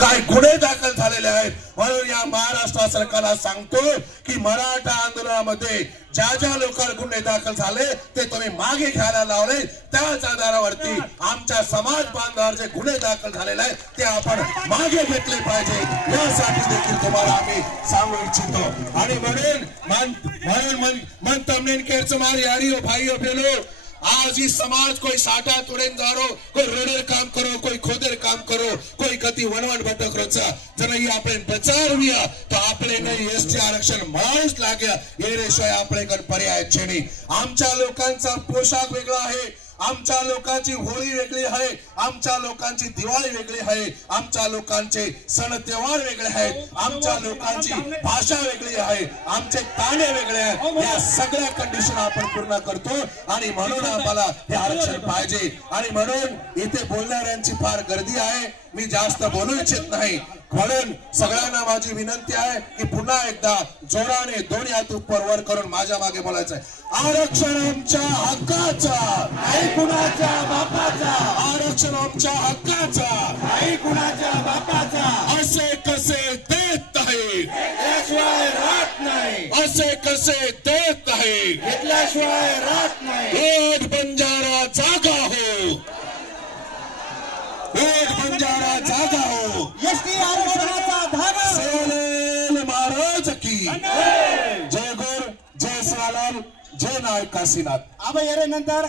काय गुन्हे दाखल झालेले आहेत। म्हणून या महाराष्ट्र सरकारला सांगतो की मराठा आंदोलनामध्ये ज्या ज्या लोकांवर गुन्हे दाखल झाले ते तुम्ही मागे घ्यायला लावले, त्याच आधारावरती आमच्या समाज बांधवांवर जे गुन्हे दाखल झालेले आहेत ते आपण मागे घेतले पाहिजे, यासाठी देखील तुम्हाला आम्ही सांगू इच्छितो। आणि म्हणून मन तमने केर मार यारी हो भाई हो बहनों, आज इस समाज कोई साटा तोड़ेन जा रो, कोई रोडर काम करो, कोई खोदर काम करो, कोई कति वनवन भटक रोचा जर ये आपले बचार हुआ तो आपले नहीं एसटी आरक्षण माळच लाग्या ये रेशिवाय आपले कन पर्याय छेनी। आमच्या लोकांचा पोशाख वेगळा आहे, आमच्या लोकांची होळी वेगळी आहे, आमच्या लोकांची दिवाळी वेगळी आहे, आमच्या लोकांचे सण त्योहार वेगळे आहेत, आमच्या लोकांची भाषा वेगळी आहे, आमचे ताणे वेगळे आहेत। या सगळ्या कंडिशन आपण पूर्ण करतो आणि म्हणून आम्हाला हे आरक्षण पाहिजे। आणि म्हणून इथे बोलणाऱ्यांची फार गर्दी आहे, मी जास्त बोलू इच्छित नाही। म्हणून सगळ्यांना माझी विनंती आहे की पुन्हा एकदा जोराने दोन्ही हात वर करून माझ्या मागे बोलायचं आहे। आरक्षण आमच्या हक्काचा, नाही कुणाच्या बापाचा। आरक्षण आमच्या हक्काचा, नाही कुणाच्या बापाचा। असे कसे देत नाही, घेतल्याशिवाय राहत नाही। असे कसे देत नाही, घेतल्याशिवाय राहत नाही। वोट बंजारा जागा हो, वोट बंजारा जागा हो। एसटी आरक्षणाचा धागा। सेवालाल महाराज की जय गुरु, जय सेवालाल, जय नायक काशीनाथ। आबा येरे नंतर